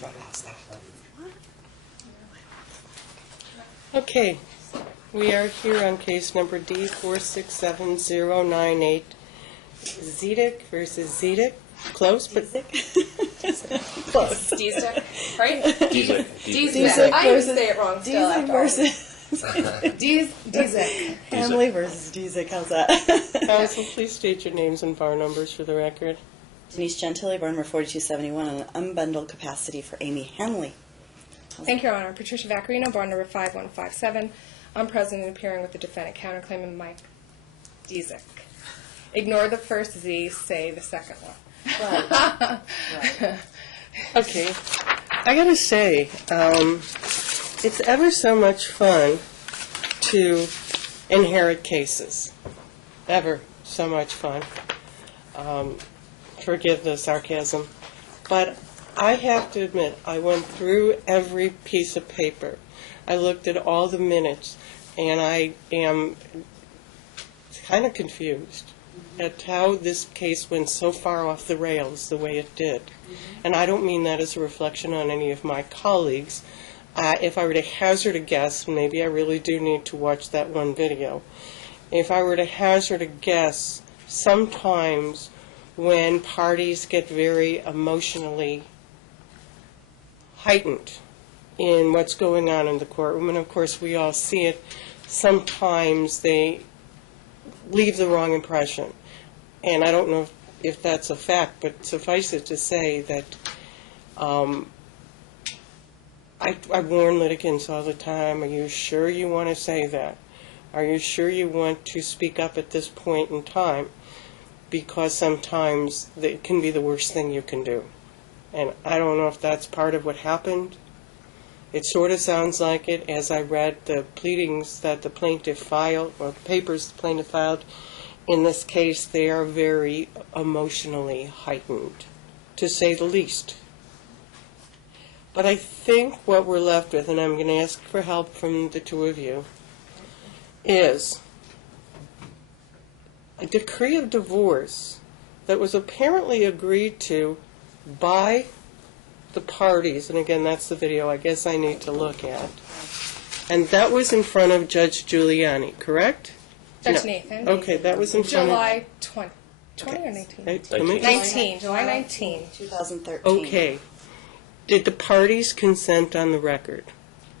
drive past that. Okay, we are here on case number D467098, Dziedzic versus Dziedzic. Close, but Close. Dziedzic, right? Dziedzic. Dziedzic. I always say it wrong still. Dziedzic versus Dziedzic. Hanley versus Dziedzic. How's that? Counsel, please state your names and bar numbers for the record. Denise Gentile, bar number 4271, on an unbundled capacity for Amy Hanley. Thank you, Your Honor. Patricia Vaccarino, bar number 5157. I'm present and appearing with the defendant counterclaimant Mike Dziedzic. Ignore the first Z, say the second one. Right. Okay, I gotta say, it's ever so much fun to inherit cases. Ever so much fun. Forgive the sarcasm. But I have to admit, I went through every piece of paper. I looked at all the minutes, and I am kind of confused at how this case went so far off the rails the way it did. And I don't mean that as a reflection on any of my colleagues. If I were to hazard a guess, maybe I really do need to watch that one video. If I were to hazard a guess, sometimes when parties get very emotionally heightened in what's going on in the courtroom, and of course we all see it, sometimes they leave the wrong impression. And I don't know if that's a fact, but suffice it to say that I warn litigants all the time, are you sure you want to say that? Are you sure you want to speak up at this point in time? Because sometimes it can be the worst thing you can do. And I don't know if that's part of what happened. It sort of sounds like it as I read the pleadings that the plaintiff filed, or the papers the plaintiff filed. In this case, they are very emotionally heightened, to say the least. But I think what we're left with, and I'm going to ask for help from the two of you, is a decree of divorce that was apparently agreed to by the parties, and again, that's the video I guess I need to look at. And that was in front of Judge Giuliani, correct? Judge No. Nathan. Okay, that was in front of... July 20 or 19? 19. July 19. 2013. Okay. Did the parties consent on the record?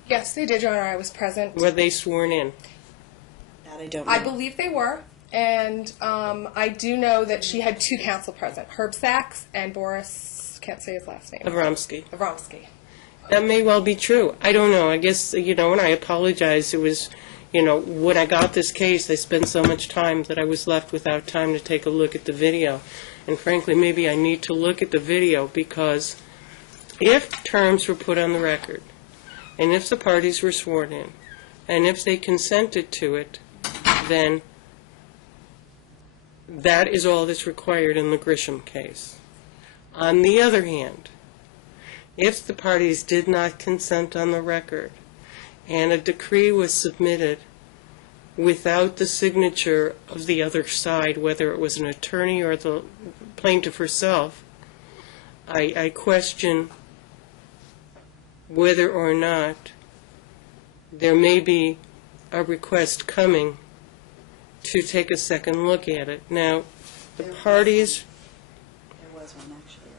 Yes, they did, Your Honor. I was present. Were they sworn in? That I don't know. I believe they were, and I do know that she had two counsel present, Herb Sachs and Boris, can't say his last name. Avramsky. Avramsky. That may well be true. I don't know. I guess, and I apologize. It was, when I got this case, I spent so much time that I was left without time to take a look at the video. And frankly, maybe I need to look at the video because if terms were put on the record, and if the parties were sworn in, and if they consented to it, then that is all that's required in the Grisham case. On the other hand, if the parties did not consent on the record and a decree was submitted without the signature of the other side, whether it was an attorney or the plaintiff herself, I question whether or not there may be a request coming to take a second look at it. Now, the parties... There was one, actually.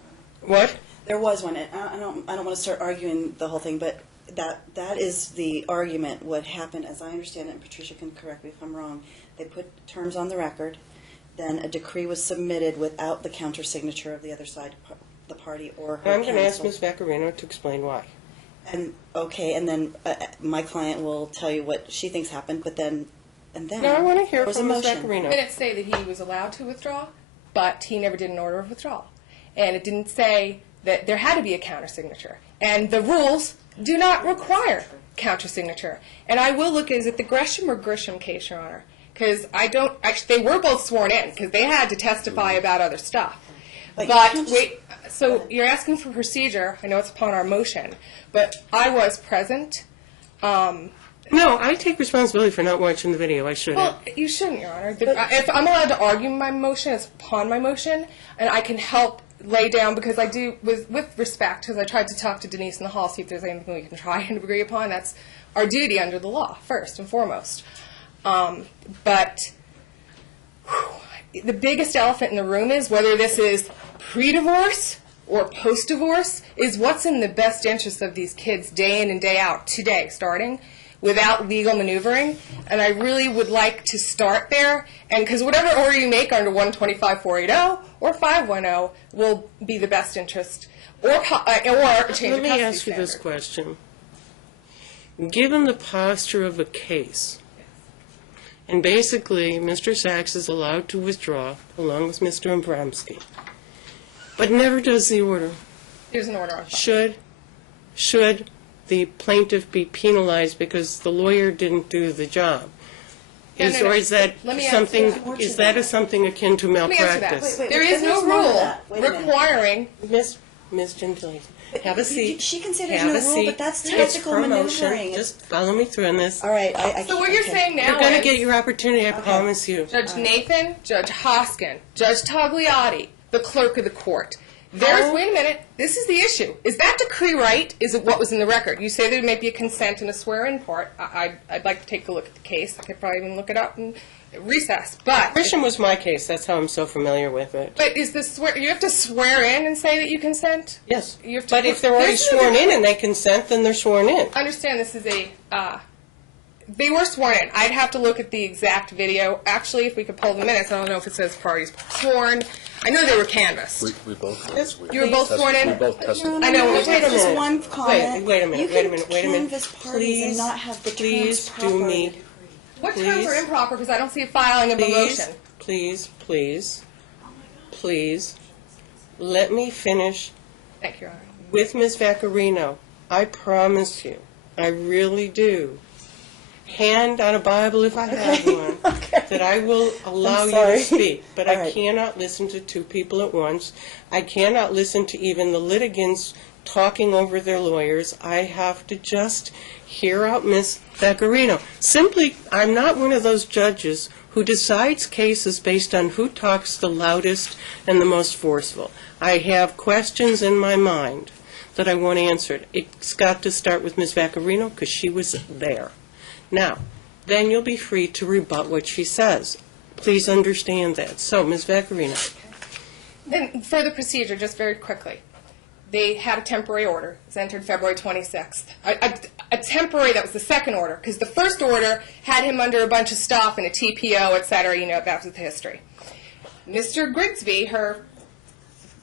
What? There was one. And I don't want to start arguing the whole thing, but that is the argument. What happened, as I understand it, and Patricia can correct me if I'm wrong, they put terms on the record, then a decree was submitted without the counter signature of the other side, the party or her I'm going to ask counsel. Ms. Vaccarino to explain why. And then my client will tell you what she thinks happened, but then No, I want to hear there was from a Ms. motion. Vaccarino. Minutes say that he was allowed to withdraw, but he never did an order of withdrawal. And it didn't say that there had to be a countersignature. And the rules do not require countersignature. And I will look, is it the Gresham or Grisham case, Your Honor? Because I don't, actually, they were both sworn in, because they had to testify about other stuff. But Wait, so you're asking for procedure, I know it's upon our motion, but I was present. No, I take responsibility for not watching the video. I shouldn't. Well, you shouldn't, Your Honor. If I'm allowed to argue my motion, it's upon my motion, and I can help lay down, because I do, with respect, because I tried to talk to Denise in the hall, see if there's anything we can try and agree upon. That's our duty under the law, first and foremost. But the biggest elephant in the room is, whether this is pre-divorce or post-divorce, is what's in the best interest of these kids day in and day out, today starting, without legal maneuvering. And I really would like to start there, and because whatever order you make under 125-480 or 510 will be the best interest, or a change of custody Let me ask you this standard. question. Given the posture of a case, and basically Mr. Sachs is allowed to withdraw along with Mr. Abramsky, but never does the order, There's an order on file. should the plaintiff be penalized because the lawyer didn't do the job? No, no, no. Or is that Let me answer something, that. is that something akin to Let me answer that. malpractice? Wait, There is no there's more to rule that. Wait a minute. requiring. Ms. Gentile, have a seat. She can say there's Have no a rule, seat. but that's It's tactical promotion. maneuvering. Just follow me through on this. All right, I So what you're okay. saying now You're going to is get your opportunity, I promise you. Judge Nathan, Judge Hoskin, Judge Tagliati, the clerk of the court. There's, wait a minute, this is the issue. Is that decree right? Is it what was in the record? You say there may be a consent and a swear-in part. I'd like to take a look at the case. I could probably even look it up in recess. But Christian was my case, that's how I'm so familiar with it. but is the swear? You have to swear in and say that you consent. Yes, You have to but if they're already This is sworn a- in and they consent, then they're sworn in. Understand this is a. They were sworn in. I'd have to look at the exact video. Actually, if we could pull the minutes, I don't know if it says parties sworn. I know they were canvassed. We both. Yes, You were both sworn in? We both testified. I know. Wait a minute. One comment. Wait a minute, You wait a minute, wait a can minute. canvass parties and not have the Please terms do proper. me, What terms are Please. improper? Because I don't see a filing of a please, motion. please, let me finish Thank you, Your Honor. with Ms. Vaccarino. I promise you, I really do. Hand on a Bible if I have one, that I will allow you sorry. to speak. But All I right. cannot listen to two people at once. I cannot listen to even the litigants talking over their lawyers. I have to just hear out Ms. Vaccarino. Simply, I'm not one of those judges who decides cases based on who talks the loudest and the most forceful. I have questions in my mind that I want answered. It's got to start with Ms. Vaccarino because she was there. Now, then you'll be free to rebut what she says. Please understand that. So, Ms. Vaccarino. Then, for the procedure, just very quickly. They had a temporary order. It was entered February 26th. A temporary, that was the second order, because the first order had him under a bunch of stuff and a TPO, et cetera. You know, that was the history. Mr. Grigsby, her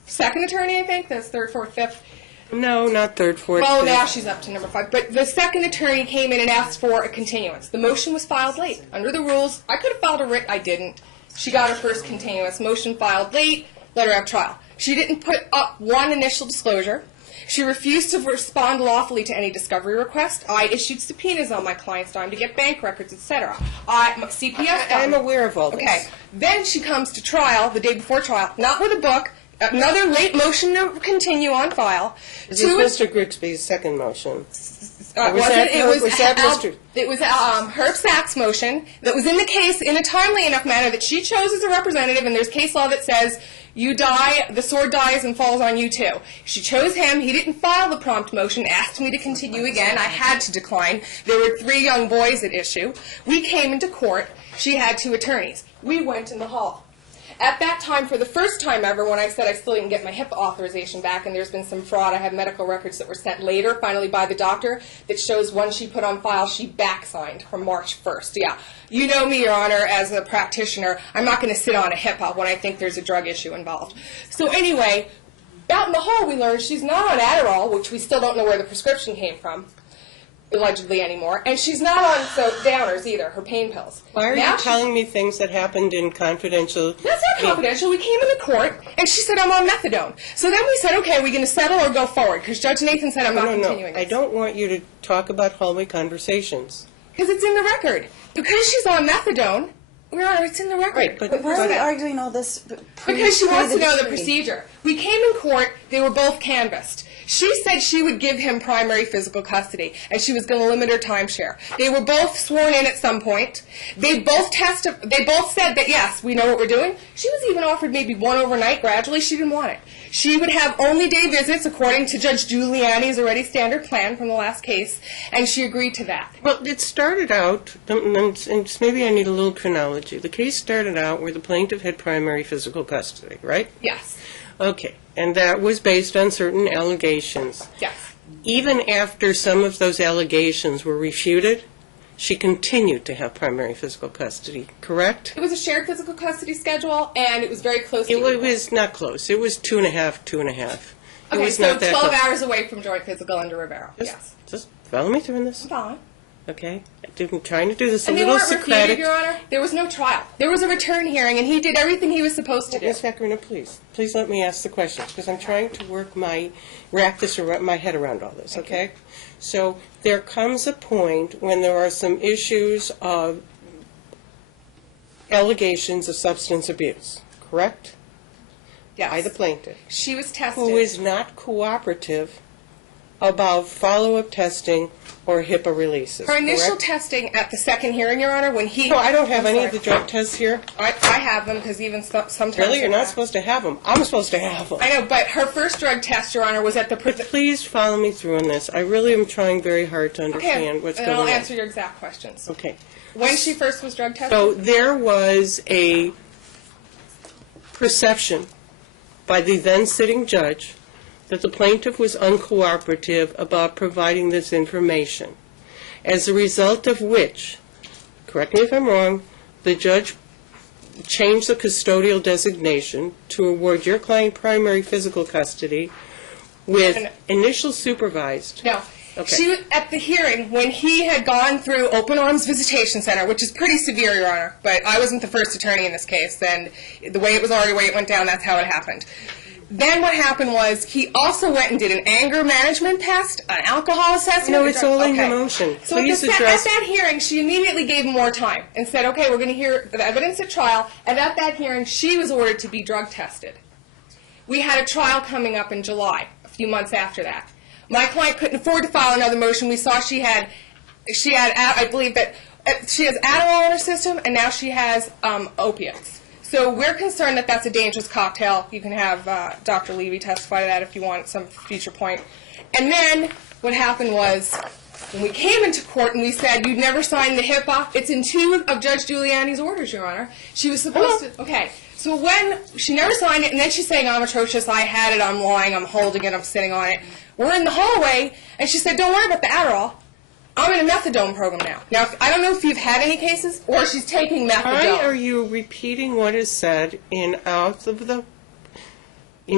second attorney, I think, that's third, fourth, fifth. No, not third, fourth, Well, fifth. now she's up to number 5. But the second attorney came in and asked for a continuance. The motion was filed late. Under the rules, I could have filed a writ. I didn't. She got her first continuance. Motion filed late. Let her have trial. She didn't put up one initial disclosure. She refused to respond lawfully to any discovery request. I issued subpoenas on my client's dime to get bank records, etc. CPS I'm done. aware of all this. Okay. Then she comes to trial, the day before trial, not with a book, another late motion to continue on file. Is this Mr. Grigsby's second motion? Was was that- it was was that Mr. It was Herb Sachs' motion that was in the case in a timely enough manner that she chose as a representative, and there's case law that says you die, the sword dies and falls on you too. She chose him. He didn't file the prompt motion, asked me to continue again. I had to decline. There were 3 young boys at issue. We came into court. She had 2 attorneys. We went in the hall. At that time, for the first time ever, when I said I still didn't get my HIPAA authorization back, and there's been some fraud, I have medical records that were sent later, finally by the doctor, that shows one she put on file, she back-signed from March 1st. Yeah. You know me, Your Honor, as a practitioner, I'm not going to sit on a HIPAA when I think there's a drug issue involved. So anyway, out in the hall we learned she's not on Adderall, which we still don't know where the prescription came from, allegedly anymore, and she's not on downers either, her pain pills. Why are Now you she's- telling me things that happened in confidential? That's not confidential. We came into court, and she said, I'm on methadone. So then we said, okay, are we going to settle or go forward? Because Judge Nathan said, I'm not continuing I this. don't want you to talk about hallway conversations. Because it's in the record. Because she's on methadone, Your Honor, it's in the record. Right, but- But why are we arguing all this? Because she wants to know the decree? procedure. We came in court, they were both canvassed. She said she would give him primary physical custody, and she was going to limit her timeshare. They were both sworn in at some point. They both said that, yes, we know what we're doing. She was even offered maybe one overnight gradually. She didn't want it. She would have only day visits according to Judge Giuliani's already standard plan from the last case, and she agreed to that. Well, it started out, and maybe I need a little chronology. The case started out where the plaintiff had primary physical custody, right? Yes. Okay, and that was based on certain allegations. Yes. Even after some of those allegations were refuted, she continued to have primary physical custody, correct? It was a shared physical custody schedule, and it was very close to It was not close. It was 2.5, 2.5. It Okay, was so not that 12 close. hours away from joint physical under Rivero. Yes. Just follow me through this, I'm following. okay? I'm trying to do this a And they little weren't refuted, Socratic. Your Honor. There was no trial. There was a return hearing, and he did everything he was supposed to do. Ms. Vaccarino, please let me ask the question, because I'm trying to wrap my head around all this, okay? So there comes a point when there are some issues of allegations of substance abuse, correct? Yes. By the plaintiff, She was tested. who is not cooperative about follow-up testing or HIPAA releases, Her initial correct? testing at the second hearing, Your Honor, when he... No, I don't have I'm any of the sorry. drug tests here. I have them, because even sometimes... Really? You're they're not supposed to have them. I'm supposed to have them. I know, but her first drug test, Your Honor, was at the... But please follow me through on this. I really am trying very hard to understand what's and going I'll on. answer your exact questions. Okay. When she first was drug tested? So there was a perception by the then sitting judge that the plaintiff was uncooperative about providing this information, as a result of which, correct me if I'm wrong, the judge changed the custodial designation to award your client primary physical custody with initial supervised. No. Okay. She was at the hearing when he had gone through Open Arms Visitation Center, which is pretty severe, Your Honor, but I wasn't the first attorney in this case, and the way it went down, that's how it happened. Then what happened was he also went and did an anger management test, an alcohol assessment. No, it's all in your Okay. motion. So Please at address. that hearing, she immediately gave him more time and said, okay, we're going to hear the evidence at trial, and at that hearing, she was ordered to be drug tested. We had a trial coming up in July, a few months after that. My client couldn't afford to file another motion. We saw she had, I believe that she has Adderall in her system, and now she has opiates. So we're concerned that that's a dangerous cocktail. You can have Dr. Levy testify to that if you want at some future point. And then what happened was when we came into court and we said, you'd never signed the HIPAA, it's in 2 of Judge Giuliani's orders, Your Honor. She was supposed to, okay. So when she never signed it, and then she's saying, I'm atrocious, I had it, I'm lying, I'm holding it, I'm sitting on it. We're in the hallway, and she said, don't worry about the Adderall. I'm in a methadone program now. Now, I don't know if you've had any cases, or she's taking methadone. Why are you repeating what is said in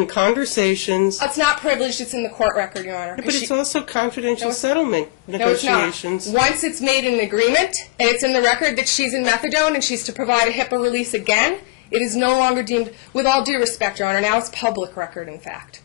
conversations? It's not privileged, it's in the court record, Your Honor. But it's also confidential settlement negotiations. No, it's not. Once it's made an agreement, and it's in the record that she's in methadone and she's to provide a HIPAA release again, it is no longer deemed, with all due respect, Your Honor, now it's public record, in fact.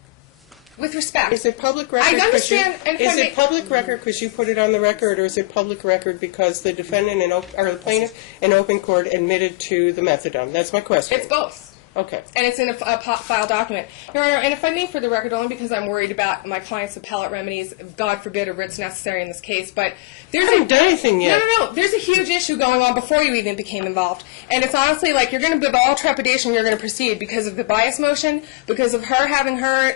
With respect. Is it public record? I understand. Is it public record because you put it on the record, or is it public record because the defendant or the plaintiff in open court admitted to the methadone? That's my question. It's both. Okay. And it's in a file document. Your Honor, and if I may, for the record, only because I'm worried about my client's appellate remedies, God forbid a writ's necessary in this case, but there's I haven't done anything yet. No. There's a huge issue going on before you even became involved. And it's honestly like you're going to, with all trepidation, you're going to proceed because of the bias motion, because of her having her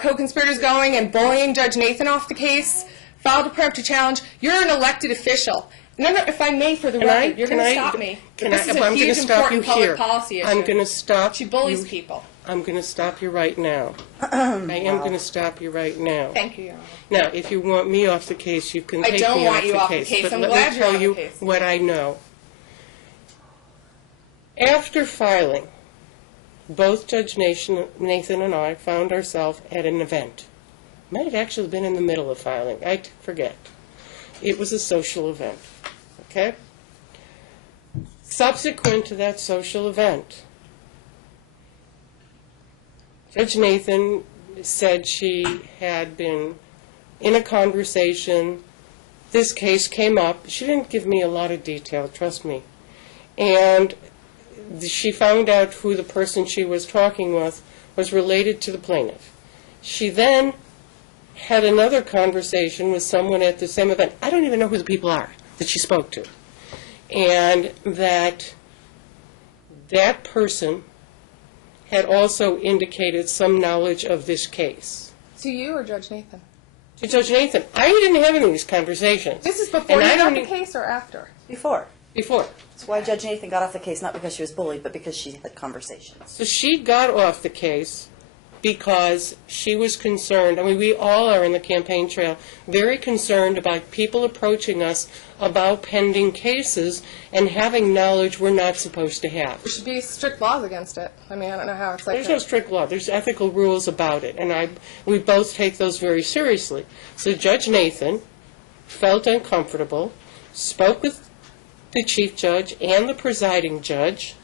co-conspirators going and bullying Judge Nathan off the case, filed a preemptive challenge. You're an elected official. No, if I may, for the record, you're going to stop me. This is a huge, important public policy issue. I'm going to stop. She bullies people. I'm going to stop you right now. I am going to stop you right now. Thank you, Your Honor. Now, if you want me off the case, you can take me off the case. I don't want you off the case. I'm glad you're on the But let me tell you case. what I know. After filing, both Judge Nathan and I found ourselves at an event. Might have actually been in the middle of filing. I forget. It was a social event. Okay? Subsequent to that social event, Judge Nathan said she had been in a conversation. This case came up. She didn't give me a lot of detail, trust me. And she found out who the person she was talking with was related to the plaintiff. She then had another conversation with someone at the same event. I don't even know who the people are that she spoke to. And that person had also indicated some knowledge of this case. To you or Judge Nathan? To Judge Nathan, I didn't have any of these conversations. This is before you got the case or after? Before. Before. That's why Judge Nathan got off the case, not because she was bullied, but because she had conversations. So she got off the case because she was concerned. I mean, we all are in the campaign trail very concerned about people approaching us about pending cases and having knowledge we're not supposed to have. There should be strict laws against it. I mean, I don't know how it's like There's that. no strict law. There's ethical rules about it, and we both take those very seriously. So Judge Nathan felt uncomfortable, spoke with the chief judge and the presiding judge,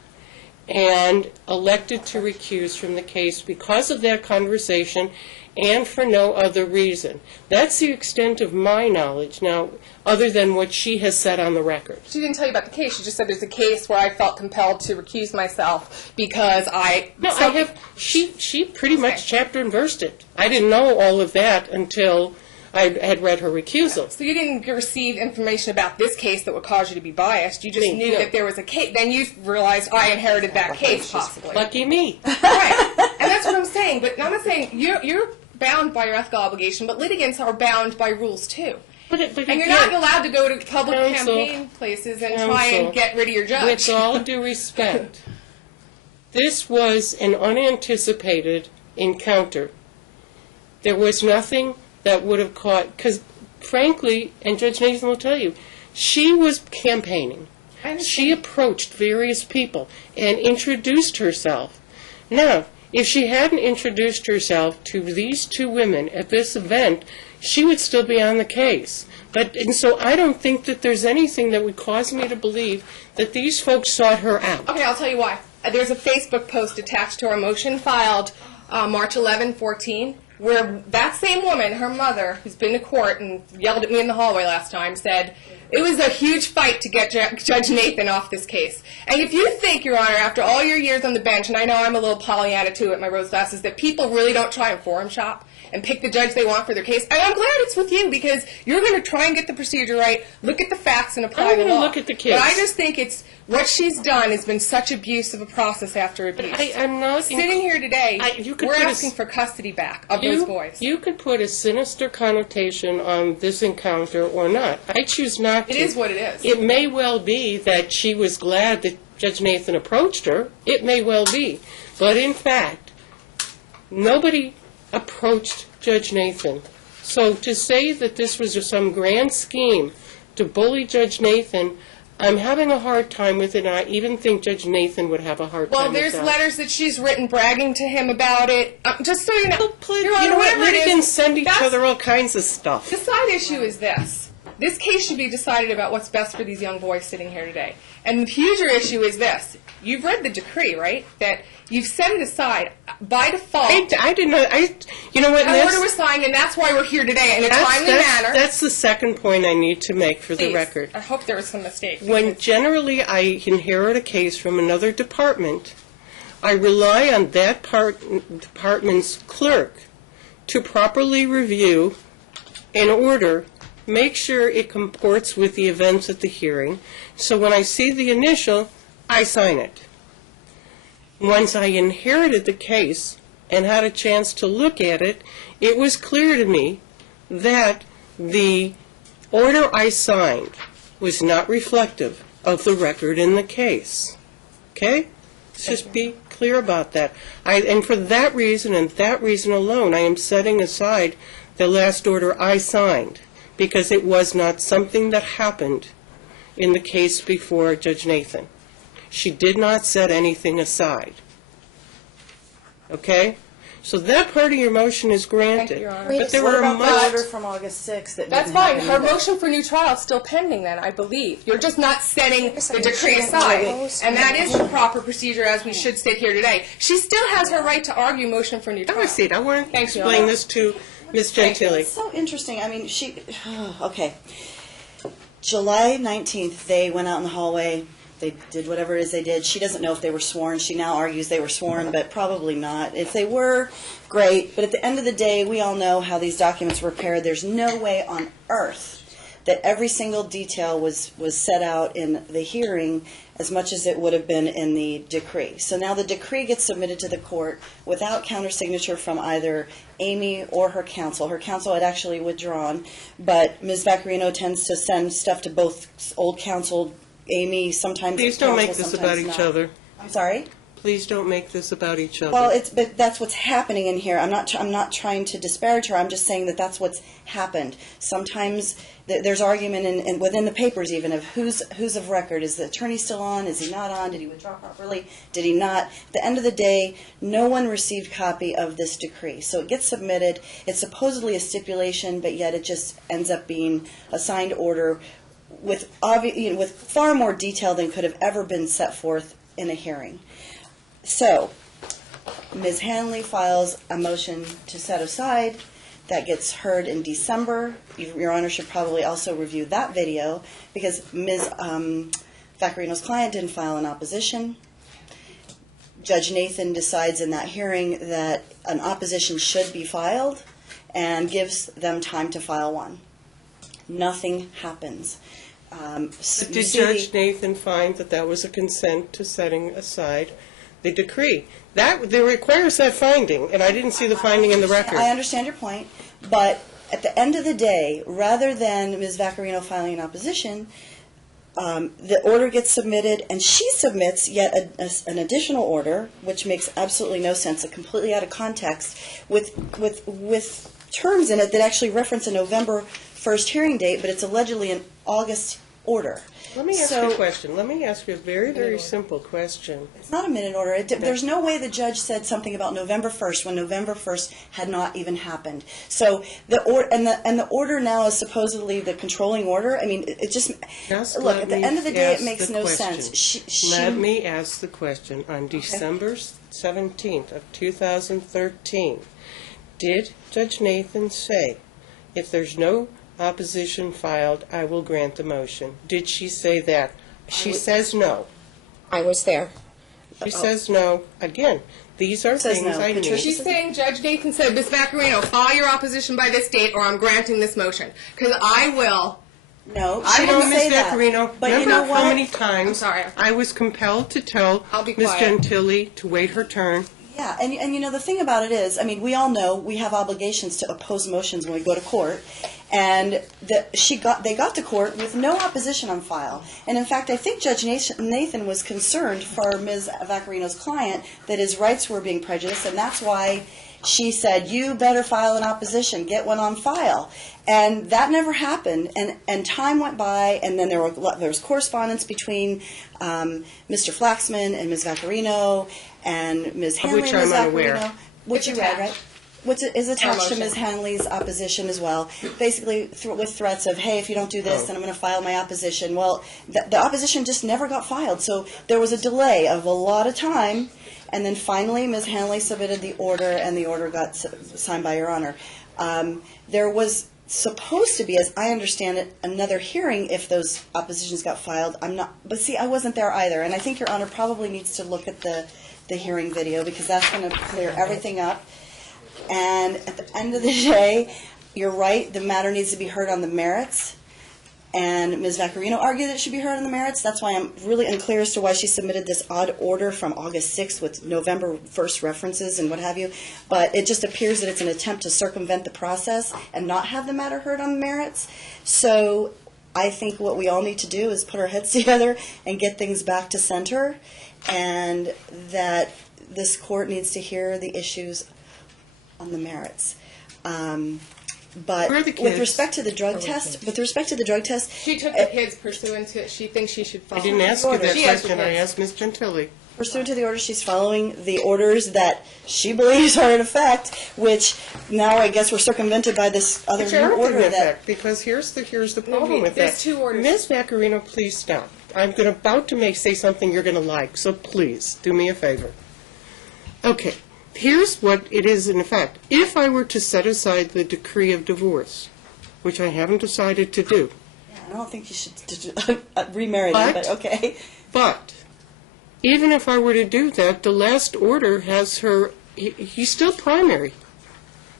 and elected to recuse from the case because of that conversation and for no other reason. That's the extent of my knowledge now, other than what she has said on the record. She didn't tell you about the case. She just said there's a case where I felt compelled to recuse myself because I... No, I have... She pretty much chapter and versed it. I didn't know all of that until I had read her recusal. So you didn't receive information about this case that would cause you to be biased. You just knew that there was a case. Then you realized I inherited that case, possibly. Lucky me. Right. And that's what I'm saying. But I'm not saying you're bound by your ethical obligation, but litigants are bound by rules, too. But and you're not allowed to go to public campaign places and try and get rid of your judge. With all due respect, this was an unanticipated encounter. There was nothing that would have caught, because frankly, and Judge Nathan will tell you, she was campaigning. She approached various people and introduced herself. Now, if she hadn't introduced herself to these two women at this event, she would still be on the case. And so I don't think that there's anything that would cause me to believe that these folks sought her out. Okay, I'll tell you why. There's a Facebook post attached to our motion filed March 11, 14, where that same woman, her mother, who's been to court and yelled at me in the hallway last time, said, it was a huge fight to get Judge Nathan off this case. And if you think, Your Honor, after all your years on the bench, and I know I'm a little Pollyanna too at my rose glasses, that people really don't try and forum shop and pick the judge they want for their case, and I'm glad it's with you because you're going to try and get the procedure right, look at the facts, and apply the law. I'm going to look at the case. But I just think it's what she's done has been such abuse of a process after abuse. I'm not sitting here today. We're asking for custody back of those boys. You could put a sinister connotation on this encounter or not. I choose not to. It is what it is. It may well be that she was glad that Judge Nathan approached her. It may well be. But in fact, nobody approached Judge Nathan. So to say that this was just some grand scheme to bully Judge Nathan, I'm having a hard time with it, and I even think Judge Nathan would have a hard time with that. Well, there's letters that she's written bragging to him about it. Just so you know, you know what? Litigants send each other all kinds of stuff. The side issue is this. This case should be decided about what's best for these young boys sitting here today. And the huger issue is this. You've read the decree, right? That you've set it aside by default. I didn't know. You know what? An order was signed, and that's why we're here today in a timely manner. That's the second point I need to make for the record. I hope there was some mistake. When generally I inherit a case from another department, I rely on that department's clerk to properly review an order, make sure it comports with the events at the hearing. So when I see the initial, I sign it. Once I inherited the case and had a chance to look at it, it was clear to me that the order I signed was not reflective of the record in the case. Okay? Let's just be clear about that. And for that reason and that reason alone, I am setting aside the last order I signed, because it was not something that happened in the case before Judge Nathan. She did not set anything aside. Okay? So that part of your motion is granted. Thank you, Your Honor. Wait, there what were about much... the order from August 6th? That's fine. Her motion for new trial is still pending then, I believe. You're just not setting the decree aside. And that is the proper procedure as we should sit here today. She still has her right to argue motion for new trial. Have a seat. I want to explain this to Ms. Gentile. It's so interesting. I mean, okay. July 19th, they went out in the hallway. They did whatever it is they did. She doesn't know if they were sworn. She now argues they were sworn, but probably not. If they were, great. But at the end of the day, we all know how these documents were prepared. There's no way on earth that every single detail was set out in the hearing as much as it would have been in the decree. So now the decree gets submitted to the court without countersignature from either Amy or her counsel. Her counsel had actually withdrawn, but Ms. Vaccarino tends to send stuff to both old counsel, Amy, sometimes Please don't make counsel, this about sometimes each not. other. I'm sorry? Please don't make this about each other. Well, but that's what's happening in here. I'm not trying to disparage her. I'm just saying that that's what's happened. Sometimes there's argument in within the papers even of who's of record. Is the attorney still on? Is he not on? Did he withdraw properly? Did he not? At the end of the day, no one received copy of this decree. So it gets submitted. It's supposedly a stipulation, but yet it just ends up being a signed order with with far more detail than could have ever been set forth in a hearing. So, Ms. Hanley files a motion to set aside. That gets heard in December. Your Honor should probably also review that video because Ms. Vaccarino's client didn't file an opposition. Judge Nathan decides in that hearing that an opposition should be filed and gives them time to file one. Nothing happens. But did Judge Nathan find that that was a consent to setting aside the decree? That requires that finding, and I didn't see the finding in the record. I understand your point, but at the end of the day, rather than Ms. Vaccarino filing an opposition, the order gets submitted, and she submits yet an additional order, which makes absolutely no sense, completely out of context, with terms in it that actually reference a November 1st hearing date, but it's allegedly an August order. Let me ask you a question. Let me ask you a very, very simple question. It's not a minute order. There's no way the judge said something about November 1st when November 1st had not even happened. So the order now is supposedly the controlling order. I mean, it just look at the end of the day, it makes no sense. Let me ask the question. On December 17th of 2013, did Judge Nathan say, if there's no opposition filed, I will grant the motion? Did she say that? She says no. I was there. She says no. Again, these are things I need. She's saying Judge Nathan said, Ms. Vaccarino, file your opposition by this date or I'm granting this motion. Because I will. No, I she know, didn't say Ms. that. Vaccarino. But Remember you know what? how many times I was compelled to tell I'll be Ms. quiet. Gentili to wait her turn? Yeah, and you know, the thing about it is, I mean, we all know we have obligations to oppose motions when we go to court, and they got to court with no opposition on file. And in fact, I think Judge Nathan was concerned for Ms. Vaccarino's client that his rights were being prejudiced, and that's why she said, you better file an opposition, get one on file. And that never happened, and time went by, and then there was correspondence between Mr. Flaxman and Ms. Vaccarino, and Ms. Hanley and Ms. Vaccarino, which you read, right? Which is attached to Ms. Hanley's opposition as well, basically with threats of, hey, if you don't do this, then I'm going to file my opposition. Well, the opposition just never got filed, so there was a delay of a lot of time, and then finally Ms. Hanley submitted the order, and the order got signed by Your Honor. There was supposed to be, as I understand it, another hearing if those oppositions got filed. But see, I wasn't there either, and I think Your Honor probably needs to look at the hearing video because that's going to clear everything up. And at the end of the day, you're right, the matter needs to be heard on the merits. And Ms. Vaccarino argued that it should be heard on the merits. That's why I'm really unclear as to why she submitted this odd order from August 6th with November 1st references and what have you. But it just appears that it's an attempt to circumvent the process and not have the matter heard on the merits. So I think what we all need to do is put our heads together and get things back to center, and that this court needs to hear the issues on the merits. But with respect to the drug test, She took the kids pursuant to, she thinks she should follow. I didn't ask you that question. I asked Ms. Gentili. Pursuant to the order, she's following the orders that she believes are in effect, which now I guess we're circumvented by this other new order that. Because here's the problem with that. There's two orders. Ms. Vaccarino, please stop. I'm about to say something you're going to like, so please do me a favor. Okay. Here's what it is in effect. If I were to set aside the decree of divorce, which I haven't decided to do. Yeah, I don't think you should remarry them, but okay. But even if I were to do that, the last order has her, he's still primary.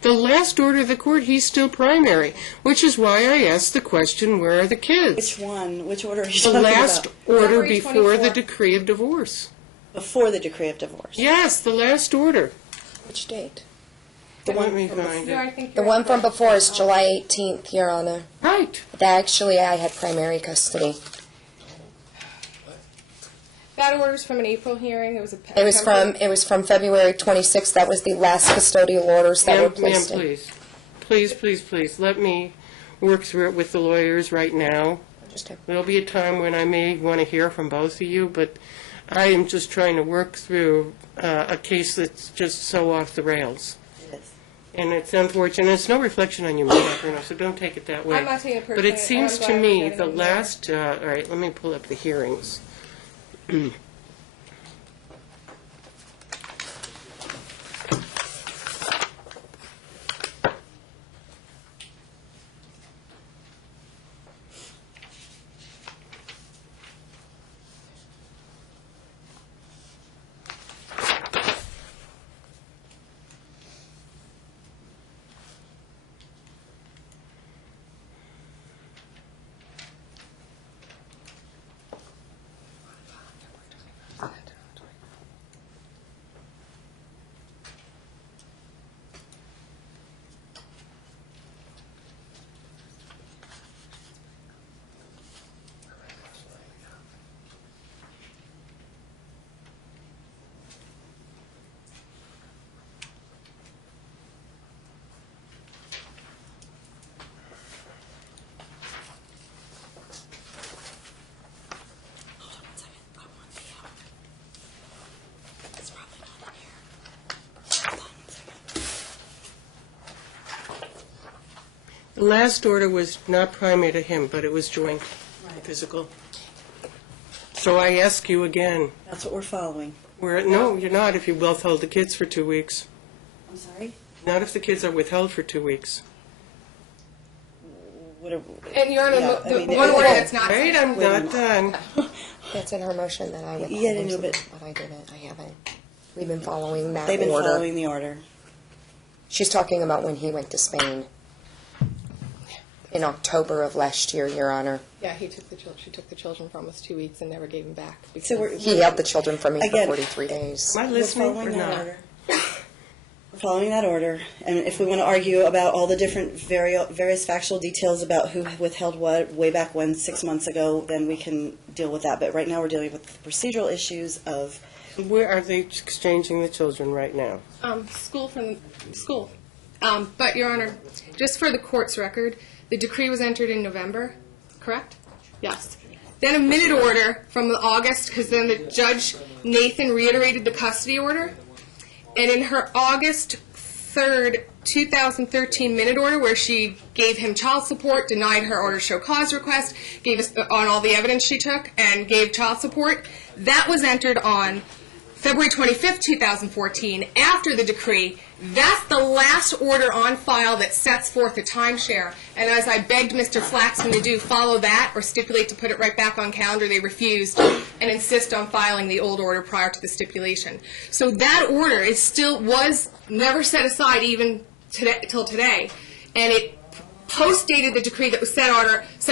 The last order of the court, he's still primary, which is why I asked the question, where are the kids? Which one? Which order are you The talking last about? order February before 24. the decree of divorce. Before the decree of divorce. Yes, the last order. Which date? Let me find No, I it. think The you're one from correct. before is July 18th, Your Honor. Right. Actually, I had primary custody. That order's from an April hearing. It was a It was from February 26th. That was the last custodial orders that were Ma'am, placed in. please. Please, please, please, let me work through it with the lawyers right now. Understood. There'll be a time when I may want to hear from both of you, but I am just trying to work through a case that's just so off the rails. It is. And it's unfortunate. It's no reflection on you, Ms. Bruno, so don't take it that way. I'm not taking it But personally, it seems and to I'm glad me we're getting the it now. last, all right, let me pull up the hearings. Hold on one second. I want the It's probably not in here. Hold on one second. The last order was not primary to him, but it was joint physical. So I ask you again, That's what we're following. no, you're not if you withhold the kids for 2 weeks. I'm sorry? Not if the kids are withheld for 2 weeks. What are, And Your Honor, Yeah, I the mean, one it- order it- that's not. Wait, I'm Wait a not minute. done. It's in her motion that I withheld. Yeah, I know, but- But I didn't. I haven't. We've been following that they've been order. following the order. She's talking about when he went to Spain in October of last year, Your Honor. Yeah, she took the children from us 2 weeks and never gave them back. So we're, He held the children from me for Again- 43 days. Am I we're listening following or that not? order. We're following that order. And if we want to argue about all the different various factual details about who withheld what way back when, 6 months ago, then we can deal with that. But right now we're dealing with the procedural issues of Where are they exchanging the children right now? School from school. But Your Honor, just for the court's record, the decree was entered in November, correct? Yes. Then a minute order from August, because then the Judge Nathan reiterated the custody order. And in her August 3rd, 2013 minute order, where she gave him child support, denied her order to show cause request, gave us on all the evidence she took, and gave child support, that was entered on February 25th, 2014, after the decree. That's the last order on file that sets forth a timeshare. And as I begged Mr. Flaxman to do, follow that or stipulate to put it right back on calendar, they refused and insist on filing the old order prior to the stipulation. So that order was never set aside even till today. And it post-dated the decree that was set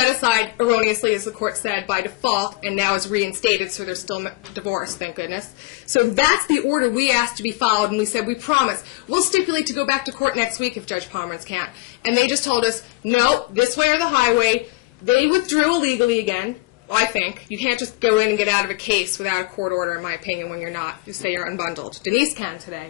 aside erroneously, as the court said, by default, and now is reinstated, so they're still divorced, thank goodness. So that's the order we asked to be followed, and we said, we promise, we'll stipulate to go back to court next week if Judge Pomerantz can't. And they just told us, no, this way or the highway. They withdrew illegally again, I think. You can't just go in and get out of a case without a court order, in my opinion, when you're not. You say you're unbundled. Denise can today.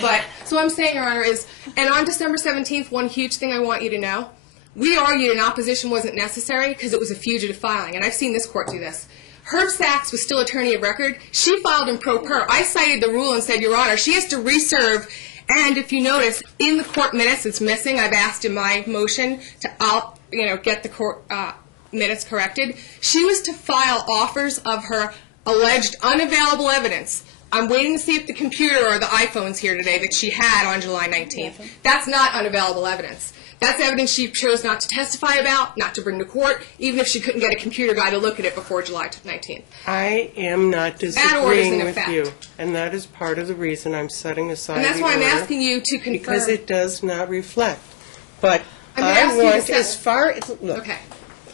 But, so what I'm saying, Your Honor, is, and on December 17th, one huge thing I want you to know, we argued an opposition wasn't necessary because it was a fugitive filing, and I've seen this court do this. Herb Sachs was still attorney of record. She filed in pro per. I cited the rule and said, Your Honor, she has to reserve, and if you notice, in the court minutes it's missing. I've asked in my motion to get the court minutes corrected. She was to file offers of her alleged unavailable evidence. I'm waiting to see if the computer or the iPhone's here today that she had on July 19th. That's not unavailable evidence. That's evidence she chose not to testify about, not to bring to court, even if she couldn't get a computer guy to look at it before July 19th. I am not order's disagreeing in with effect. you, and that is part of the reason I'm setting aside And that's the why I'm order, asking you to confirm. because it does not reflect. But I'm gonna I ask you to want, set- as far as, look, Okay.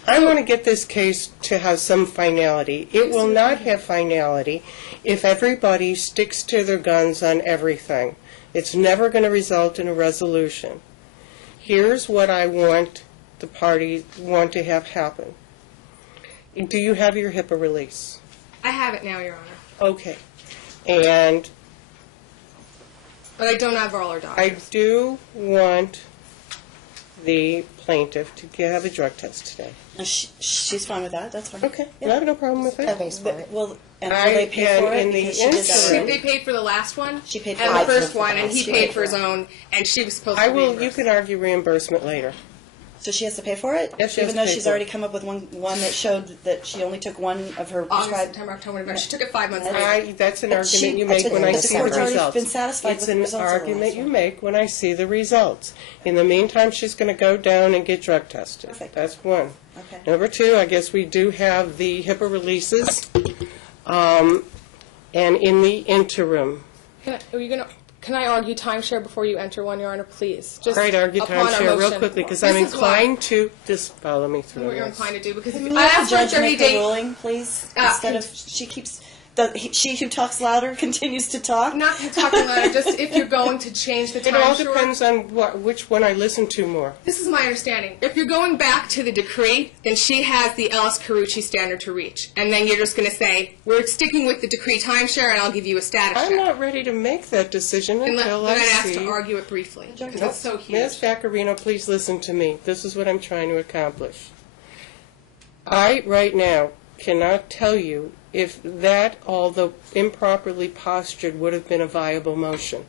I want to get this case to have some finality. It will not have finality if everybody sticks to their guns on everything. It's never going to result in a resolution. Here's what I want the parties want to have happen. Do you have your HIPAA release? I have it now, Your Honor. Okay. And But I don't have all our I documents. do want the plaintiff to have a drug test today. No, she's fine with that, that's fine. Okay, Yeah. I have no problem with that. Okay, fine. But, well, and will I they pay can, for it? in the Because she did that interim- already. They paid for the last one. She paid for and it. the first one, and he She paid for his own, and she was supposed to I will, you reimburse. can argue reimbursement later. So she has to pay for it? Yes, she has Even to though pay she's for it. already come up with one that showed that she only took one of her August, prescribed. September, October, November. She took it 5 months That's- later. That's an But argument she- you make but when I the see the court's already results. been satisfied with the results of the It's an argument last you one. make when I see the results. In the meantime, she's going to go down and get drug tested. Perfect. That's one. Okay. Number two, I guess we do have the HIPAA releases. And in the interim, Can I argue timeshare before you enter one, Your Honor, please? Just all right, argue upon our timeshare real motion. quickly, because This I'm is why- inclined to, just follow me through What you're this. inclined to do, because Can if we I let the ask for a judge make the 30-day... ruling, please? Instead of, she keeps, she who talks louder continues to talk? I'm not talking louder, just if you're going to change the It all timeshare. depends on which one I listen to more. This is my understanding. If you're going back to the decree, then she has the Ellis Carucci standard to reach. And then you're just going to say, we're sticking with the decree timeshare, and I'll give you a status I'm check. not ready to make that decision Then until I'd I ask see. to argue it briefly, because No, it's so huge. Ms. Vaccarino, please listen to me. This is what I'm trying to accomplish. I, right now, cannot tell you if that, although improperly postured, would have been a viable motion.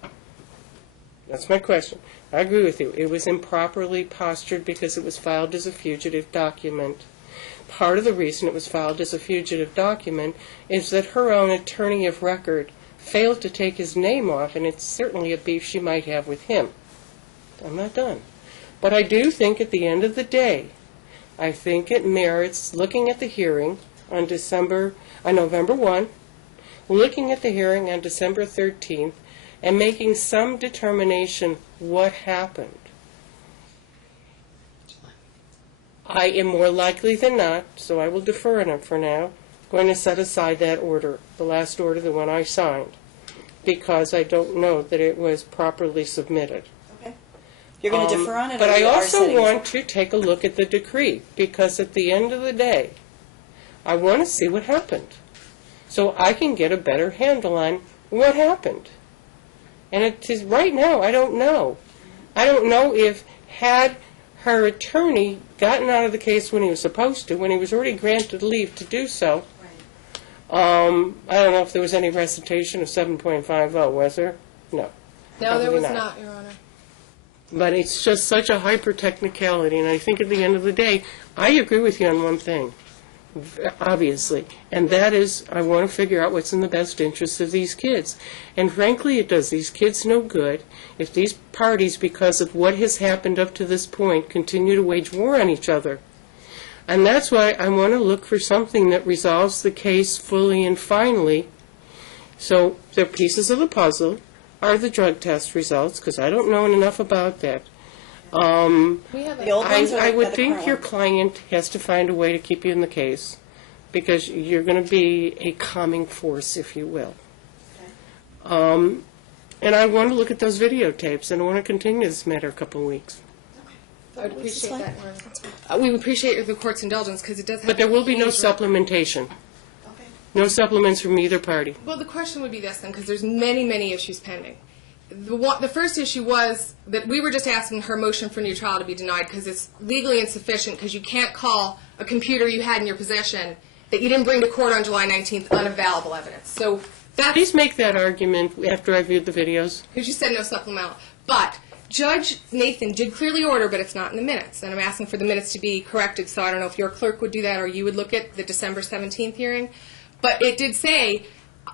That's my question. I agree with you. It was improperly postured because it was filed as a fugitive document. Part of the reason it was filed as a fugitive document is that her own attorney of record failed to take his name off, and it's certainly a beef she might have with him. I'm not done. But I do think at the end of the day, I think it merits looking at the hearing on November 1, looking at the hearing on December 13th, and making some determination what happened. I am more likely than not, so I will defer on it for now, going to set aside that order, the last order, the one I signed, because I don't know that it was properly submitted. Okay. You're going to defer on it? But or I you are also sitting? want to take a look at the decree, because at the end of the day, I want to see what happened, so I can get a better handle on what happened. And it is, right now, I don't know. I don't know if, had her attorney gotten out of the case when he was supposed to, when he was already granted leave to do so, I don't know if there was any recitation of 7.50, was there? No. No, there Probably was not. not, Your Honor. But it's just such a hyper-technicality, and I think at the end of the day, I agree with you on one thing, obviously, and that is I want to figure out what's in the best interest of these kids. And frankly, it does these kids no good if these parties, because of what has happened up to this point, continue to wage war on each other. And that's why I want to look for something that resolves the case fully and finally. So the pieces of the puzzle are the drug test results, because I don't know enough about that. We have The old ones or I would the think current your ones? client has to find a way to keep you in the case, because you're going to be a calming force, if you will. And I want to look at those videotapes, and I want to continue this matter a couple of weeks. I would This is appreciate fine. that, Your Honor. We would appreciate the court's indulgence, because it does have... But there will be no huge- supplementation. Okay. No supplements from either party. Well, the question would be this, then, because there's many, many issues pending. The first issue was that we were just asking her motion for new trial to be denied because it's legally insufficient, because you can't call a computer you had in your possession that you didn't bring to court on July 19th unavailable evidence. So that's... Please make that argument after I viewed the videos. Because you said no supplemental. But Judge Nathan did clearly order, but it's not in the minutes. And I'm asking for the minutes to be corrected, so I don't know if your clerk would do that or you would look at the December 17th hearing. But it did say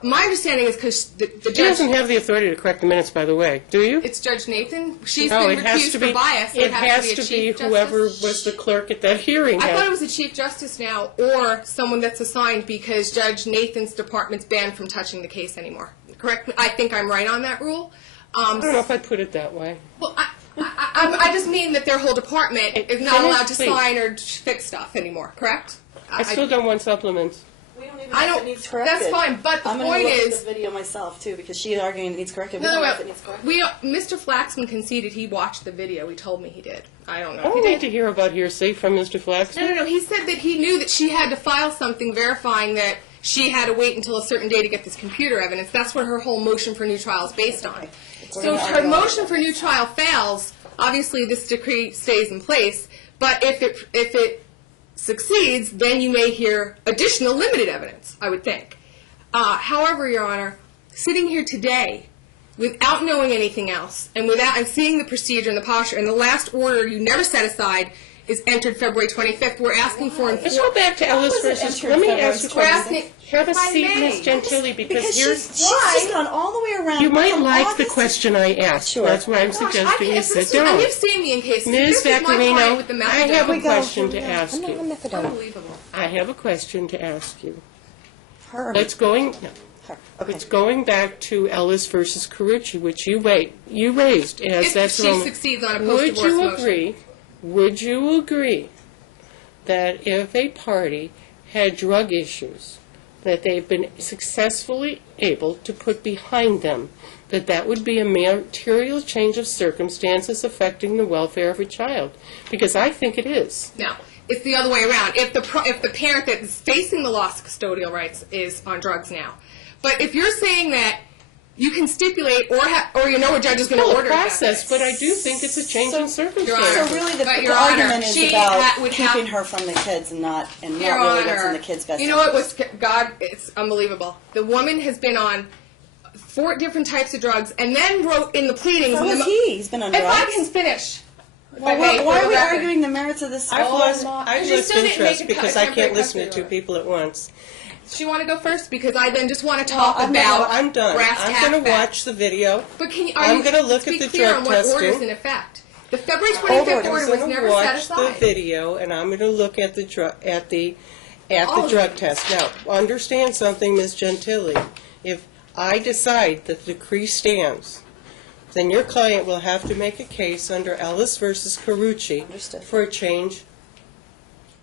My understanding is because the She judge, doesn't have the authority to correct the minutes, by the way, do you? it's Judge Nathan. She's No, been it has recused to for be. bias. So It has to be Chief whoever Justice. was the clerk at that hearing. I thought it was the Chief Justice now, or someone that's assigned because Judge Nathan's department's banned from touching the case anymore. Correct me, I think I'm right on that rule. I don't know if I'd put it that way. Well, I just mean that their whole department is not Finish, allowed to please. sign or fix stuff anymore, correct? I still don't want supplements. We don't even I know if don't, it needs corrected. that's fine, but the I'm going point to look is, at the video myself, too, because she's arguing it needs corrected. We no, don't know no, if it needs corrected. Mr. Flaxman conceded he watched the video. He told me he did. I don't know I if he don't need did. to hear about hearsay from Mr. Flaxman. No. He said that he knew that she had to file something verifying that she had to wait until a certain day to get this computer evidence. That's what her whole motion for new trial is based on. So if her motion for new trial fails, obviously this decree stays in place, but if it succeeds, then you may hear additional limited evidence, I would think. However, Your Honor, sitting here today, without knowing anything else, and seeing the procedure and the posture, and the last order you never set aside is entered February 25th, we're asking for Let's go back to Ellis was it versus. entered Let me February ask you a We're question. asking, Have a if I seat, may. Ms. Gentili, because Because here's. she's just gone all the way around. You might from like the August to- question I asked. Sure. That's why I'm Gosh, suggesting you sit and down. you've seen me in cases. Ms. This is my client Vaccarino, with the I have a methadone. question to ask I'm not on you. methadone. Unbelievable. I have a question to ask you. Her. It's going. Her. Okay. It's going back to Ellis versus Carucci, which you raised as If that's she wrong. succeeds on a Would post-divorce you motion. agree? Would you agree that if a party had drug issues that they've been successfully able to put behind them, that that would be a material change of circumstances affecting the welfare of a child? Because I think it is. No, it's the other way around. If the parent that is facing the loss of custodial rights is on drugs now, but if you're saying that you can stipulate or you know a judge is going to Well, a order process, that, but I do think it's a change in Your circumstances. Honor, So really, the But, Your Honor, argument is she about would keeping have- her from the kids and not Your really what's in Honor, the kids' best you know what interest. was God? It's unbelievable. The woman has been on 4 different types of drugs, and then wrote in the pleadings. So in has the, he. He's been on If drugs. I can finish. Well, why are we arguing the merits of this? I've lost She still didn't make interest a because I temporary can't listen to custody two order. people at once. Do you want to go first? Because I then just want to talk I'm about not- I'm done. brass I'm tack going to facts. watch the video. But can you, I'm going to look let's at the be clear drug on what order is testing. in effect. The February Hold 25th on, order I'm was going never to set watch the aside. video, and I'm going to look at the All of drug it. test. Now, understand something, Ms. Gentili. If I decide that the decree stands, then your client will have to make a case under Ellis versus Carucci Understood. for a change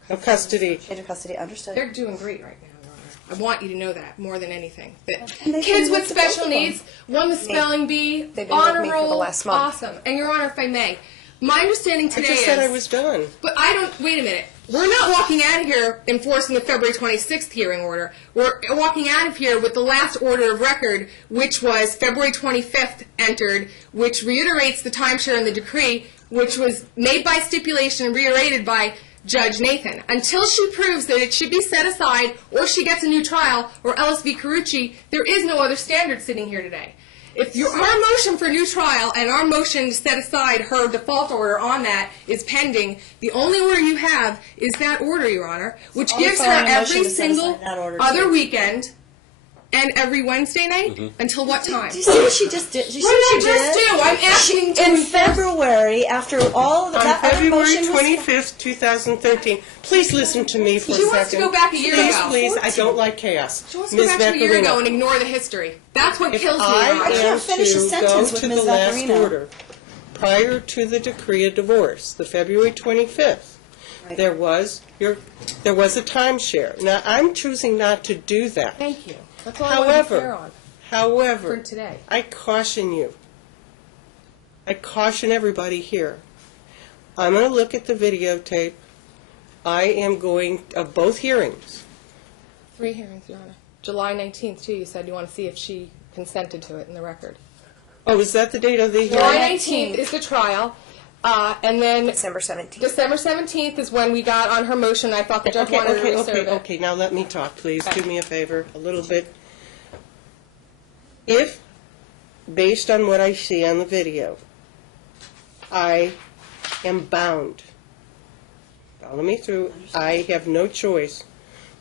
of custody. Change of custody, understood. They're doing great right now, Your Honor. I want you to know that more than anything. That And they kids can with lift the both special of them. needs won the spelling bee, They've been honor with me for the roll, last month. awesome. And Your Honor, if I may, my understanding I today just is. said I was done. But I don't, wait a minute. We're not walking out of here enforcing the February 26th hearing order. We're walking out of here with the last order of record, which was February 25th entered, which reiterates the timeshare in the decree, which was made by stipulation and reiterated by Judge Nathan. Until she proves that it should be set aside, or she gets a new trial, or Ellis v. Carucci, there is no other standard sitting here today. If our motion for new trial and our motion to set aside her default order on that is pending, the only order you have is that order, Your Honor, which I'll be gives her filing a motion every to set single aside that order, other too. weekend and every Wednesday night until what time? Do you see what she just did? Do you see What what did she I just did? do? I'm asking to In enforce- February, after all of On that other February motion was 25th, 2013. Please listen to me for a She second. wants to go back a year please, ago. Please, I don't like chaos. She wants to go back to a year ago and ignore the history. That's what If kills me, Your I Honor. am can't finish a to sentence go with to Ms. the last Vaccarino. order, prior to the decree of divorce, the February 25th, Right. there was a timeshare. Now, I'm choosing not to do that. Thank you. That's all I want to be clear on However, for today. I caution you. I caution everybody here. I'm going to look at the videotape. I am going, of both hearings. 3 hearings, Your Honor. July 19th, too, you said you want to see if she consented to it in the record. Oh, is that the date of the July hearing? 19th is the trial, and then December 17th. December 17th is when we got on her motion. I thought the judge wanted to reserve it. Okay, now let me talk, please. Do me a favor, a little bit. If, based on what I see on the video, I am bound, follow me through, I have no choice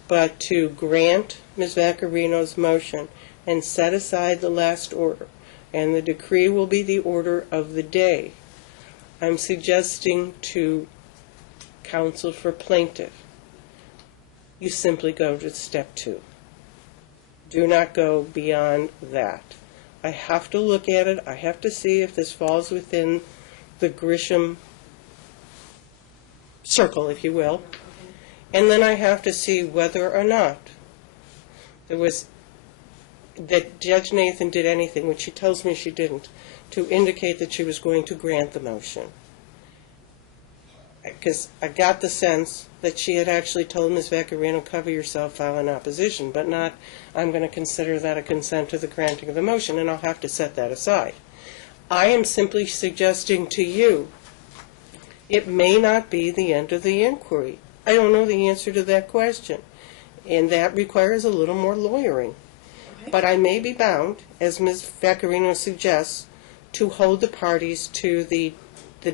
but to grant Ms. Vaccarino's motion and set aside the last order, and the decree will be the order of the day. I'm suggesting to counsel for plaintiff, you simply go to step 2. Do not go beyond that. I have to look at it. I have to see if this falls within the Grisham circle, if you will. And then I have to see whether or not that Judge Nathan did anything, which she tells me she didn't, to indicate that she was going to grant the motion. Because I got the sense that she had actually told Ms. Vaccarino, cover yourself, file an opposition, but not, I'm going to consider that a consent to the granting of the motion, and I'll have to set that aside. I am simply suggesting to you, it may not be the end of the inquiry. I don't know the answer to that question, and that requires a little more lawyering. But I may be bound, as Ms. Vaccarino suggests, to hold the parties to the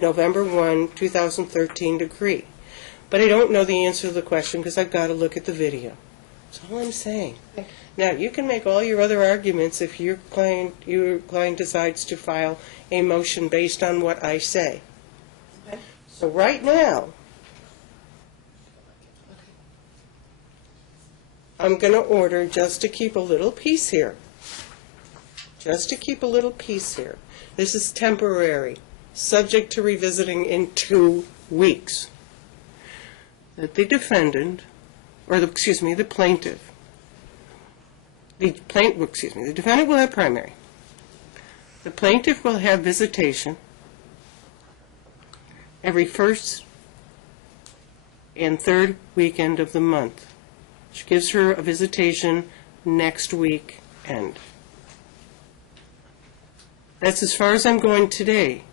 November 1, 2013 decree. But I don't know the answer to the question because I've got to look at the video. That's all I'm saying. Now, you can make all your other arguments if your client decides to file a motion based on what I say. Okay. So right now, I'm going to order just to keep a little peace here. Just to keep a little peace here. This is temporary, subject to revisiting in 2 weeks. That the defendant, or the plaintiff, the defendant will have primary. The plaintiff will have visitation every first and third weekend of the month, which gives her a visitation next weekend. That's as far as I'm going today,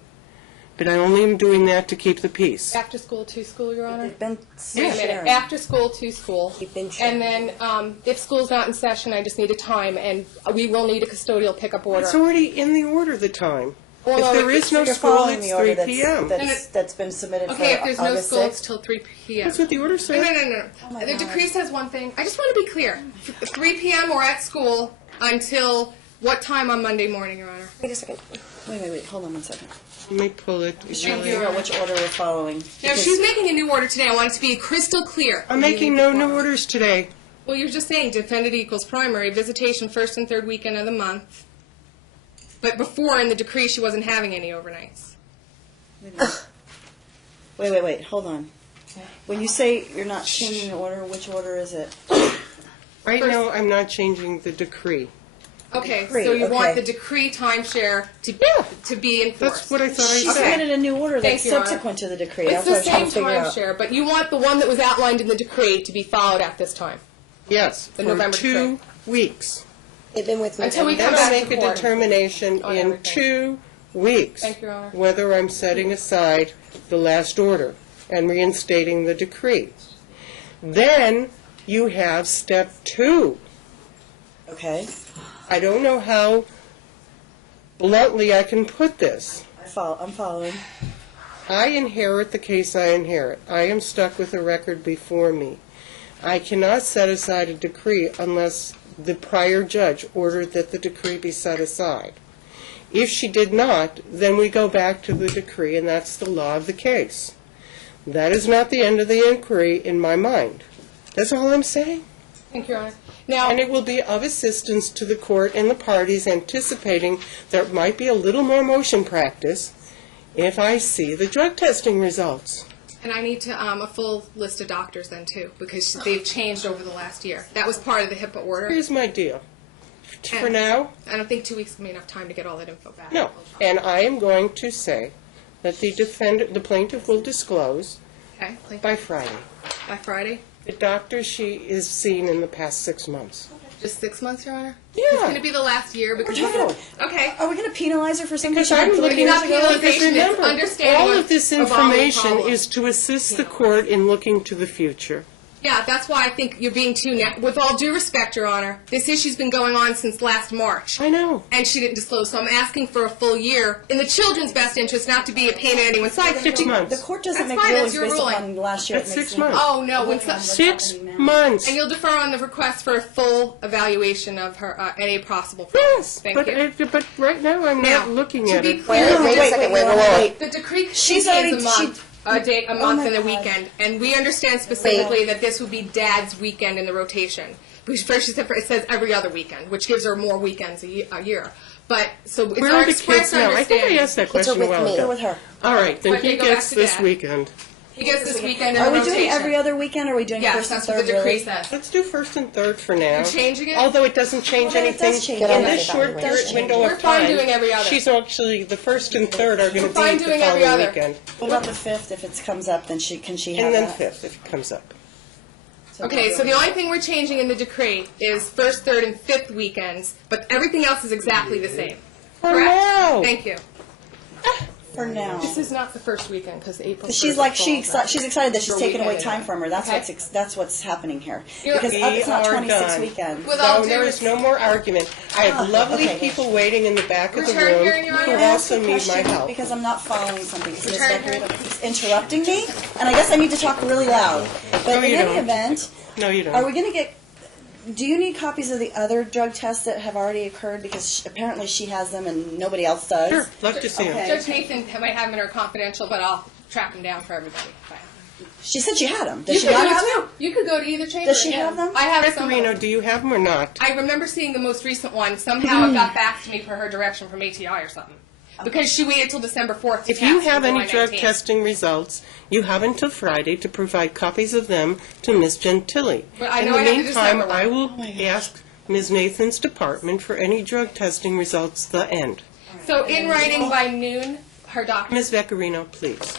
but I only am doing that to keep the peace. After school to school, Your Honor? They've been Wait a minute. sharing. After school to school. We've been sharing. And then if school's not in session, I just need a time, and we will need a custodial pickup order. It's already in the order, the time. Well, If no, there is no You're school, following it's the order 3 p.m. that's been submitted Okay, if for there's no August school, 6th. it's till 3 p.m. That's what the order No, says. no. Oh my The God. decree says one thing. I just want to be clear. 3 p.m. we're at school until what time on Monday morning, Your Honor? Wait a second. Wait, hold on one second. Let me pull it. Trying to figure out which order we're following. Now, because- she's making a new order today. I want it to be crystal clear. I'm making no new orders today. Well, you're just saying defendant equals primary, visitation first and third weekend of the month. But before, in the decree, she wasn't having any overnights. Wait, hold on. When you say you're not changing the order, which order is it? Right First- now, I'm not changing the decree. Okay, Decree, so you want okay. the decree timeshare to be enforced. That's what I thought I She said. submitted a new order Thank that's you, Your Honor. subsequent to the decree. It's That's the what I was trying same to figure out. timeshare, but you want the one that was outlined in the decree to be followed at this time. Yes, The for November 2 weeks. They've been with me. Until we Then come I'll back make to a court. determination On in everything. 2 weeks Thank you, Your Honor. whether I'm setting aside the last order and reinstating the decree. Then you have step 2. Okay, I don't know how bluntly I can put this. I'm following. I inherit the case I inherit. I am stuck with a record before me. I cannot set aside a decree unless the prior judge ordered that the decree be set aside. If she did not, then we go back to the decree, and that's the law of the case. That is not the end of the inquiry in my mind. That's all I'm saying. Thank you, Your Honor. Now, And it will be of assistance to the court and the parties anticipating there might be a little more motion practice if I see the drug testing results. and I need to a full list of doctors then too, because they've changed over the last year. That was part of the HIPAA order. Here's my deal. For And now, I don't think 2 weeks will be enough time to get all that info back. no. And I am going to say that the plaintiff will disclose Okay, like by Friday by Friday? the doctor she is seen in the past 6 months. Just 6 months, Your Honor? Yeah. It's going to be the last year because... No. Okay. Are we going to penalize her for something Because she did I'm 3 looking years not ago? penalizing. Because remember, It's understanding all what of this evolving information problems. is to assist the court in looking to the future. Yeah, that's why I think you're being too, with all due respect, Your Honor, this issue's been going on since last March. I know. And she didn't disclose, so I'm asking for a full year, in the children's best interest, not to be a pain in anyone's side. 6 months. The court doesn't That's make fine, rulings that's your based ruling. upon last year. That's It makes 6 me- months. Oh, no, when What's 6 happening now? months. And you'll defer on the request for a full evaluation of her, any possible problems. Yes, Thank but you. but right now I'm Now, not looking to at be it. clear, Wait a second, wait. the decree She's contains already- a month, a month my and a God. weekend, and we understand specifically that this would be Dad's weekend in the rotation. Because first she said it says every other weekend, which gives her more weekends a year. But so it's Where our are the express kids now? I think I understanding. asked that Kids are question a with while me. Go ago. with her. All right, then But they he go back gets to this Dad. weekend. He gets this weekend in Are we rotation. doing every other weekend, or are we doing Yes, first and that's what third, the decree really? says. Let's do first and third for now. You're changing it? Although it doesn't change Well, then it anything. does change Get it. on In that this short evaluation. Does change window We're of fine time, doing every other. she's actually, the first and third are going We're to fine be the doing every following other. weekend. What about the 5th? If it comes up, then can she have And then that? 5th, if it comes up. Okay, so the only thing we're changing in the decree is first, third, and fifth weekends, but everything else is exactly the same. For Correct? now. Thank you. For now. This is not the first weekend, because April 1st She's like falls out. she's excited that she's For taken away weekend time anyway. from her. That's Okay. that's what's happening here. You're- Because We it's not are 26 done. weekends. With all No, due there is no more argument. I have lovely okay. people waiting in the back of the Return room hearing, Your who Honor. Can I ask also a need my question? help. Because I'm not following something. Because Ms. Return Becker keeps interrupting me, and I guess I need to talk really loud. But No, in you any don't. event, No, you don't. are we going to get? Do you need copies of the other drug tests that have already occurred? Because apparently she has them and nobody else does. Sure, love to see Okay. them. Judge Nathan might have them in her confidential, but I'll track them down for everybody. Fine. She said she had them. You Does she could not do it have too. them? You could go to either chamber. Does she yeah. have them? I have some. Pecorino, do you have them or not? I remember seeing the most recent one. Somehow it got back to me for her direction from ATI or something. Because she waited till December 4th to If you test have for any July drug 19th. testing results, you have until Friday to provide copies of them to Ms. Gentili. But I In know the I have the meantime, December one. I will ask Ms. Nathan's department for any drug testing results the end. So in writing by noon, her doctor. Ms. Vaccarino, please.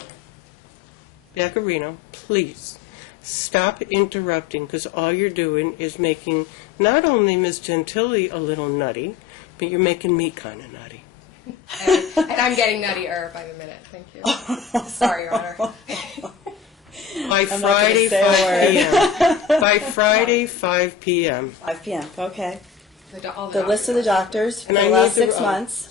Vaccarino, please. Stop interrupting, because all you're doing is making not only Ms. Gentili a little nutty, but you're making me kind of nutty. And I'm getting nuttier by the minute. Thank you. Sorry, Your Honor. By I'm not gonna Friday, say a 5 p.m. By Friday, 5 p.m. 5 p.m. Okay. All The list of the doctors for And the I last need the- 6 months.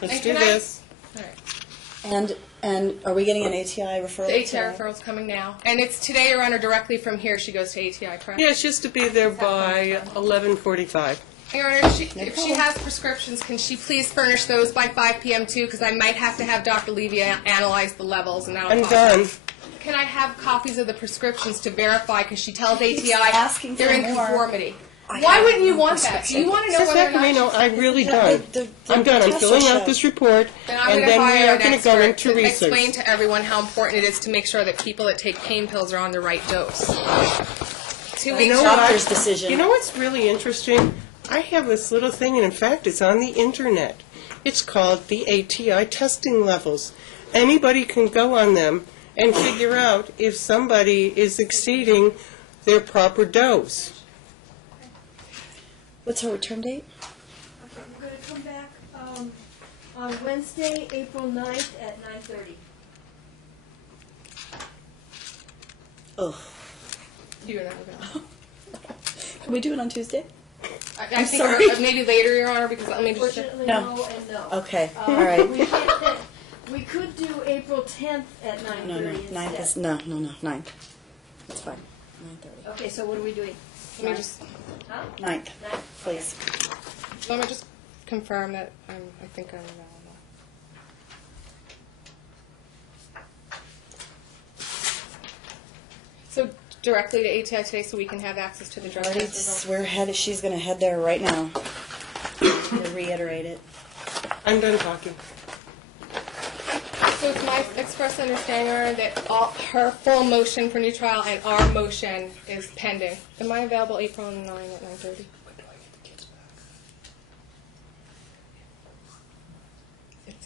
Let's And do can I- this. All right. And are we getting an ATI referral? The ATI today? referral's coming now. And it's today, Your Honor, directly from here. She goes to ATI, correct? Yeah, she has to be there by 11:45. Your Honor, if she has prescriptions, can she please furnish those by 5 p.m. too? Because I might have to have Dr. Levy analyze the levels, and that'll I'm cost done. us. Can I have copies of the prescriptions to verify? Because she tells ATI asking they're for in more. conformity. I Why have wouldn't you no want that? Do you want to know Ms. whether or not Vaccarino, she's... I'm really The- done. the I'm done. I'm test filling will out show. this report, Then I'm and going to then we hire are an going to go expert into to explain research. to everyone how important it is to make sure that people that take pain pills are on the right dose. 2 You weeks. know what? Doctor's decision. You know what's really interesting? I have this little thing, and in fact, it's on the internet. It's called the ATI testing levels. Anybody can go on them and figure out if somebody is exceeding their proper dose. What's her return date? Okay, we're going to come back on Wednesday, April 9th at 9:30. Oh, You and I are gonna- can we do it on Tuesday? I think sorry. maybe later, Your Honor, because let me just... Unfortunately, No. no and no. Okay, Um, all right. We could do April 10th at 9:30 No, no, instead. 9th is, no, 9th. That's fine. 9:30. Okay, so what are we doing? Let me just... Huh? 9th, 9th? please. Let me just confirm that I think I'm available. So directly to ATI today so we can have access to the drug test results? We're headed, she's going to head there right now. To reiterate it. I'm done talking. So it's my express understanding, Your Honor, that her full motion for new trial and our motion is pending. Am I available April 9 at 9:30?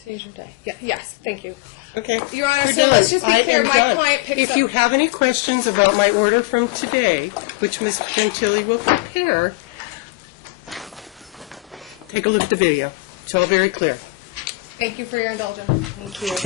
Today's your day. Yes, thank you. Okay. Your Honor, we're so done. let's just be I clear. am My done. client picks If up- you have any questions about my order from today, which Ms. Gentili will prepare, take a look at the video. It's all very clear. Thank you for your indulgence. Thank you.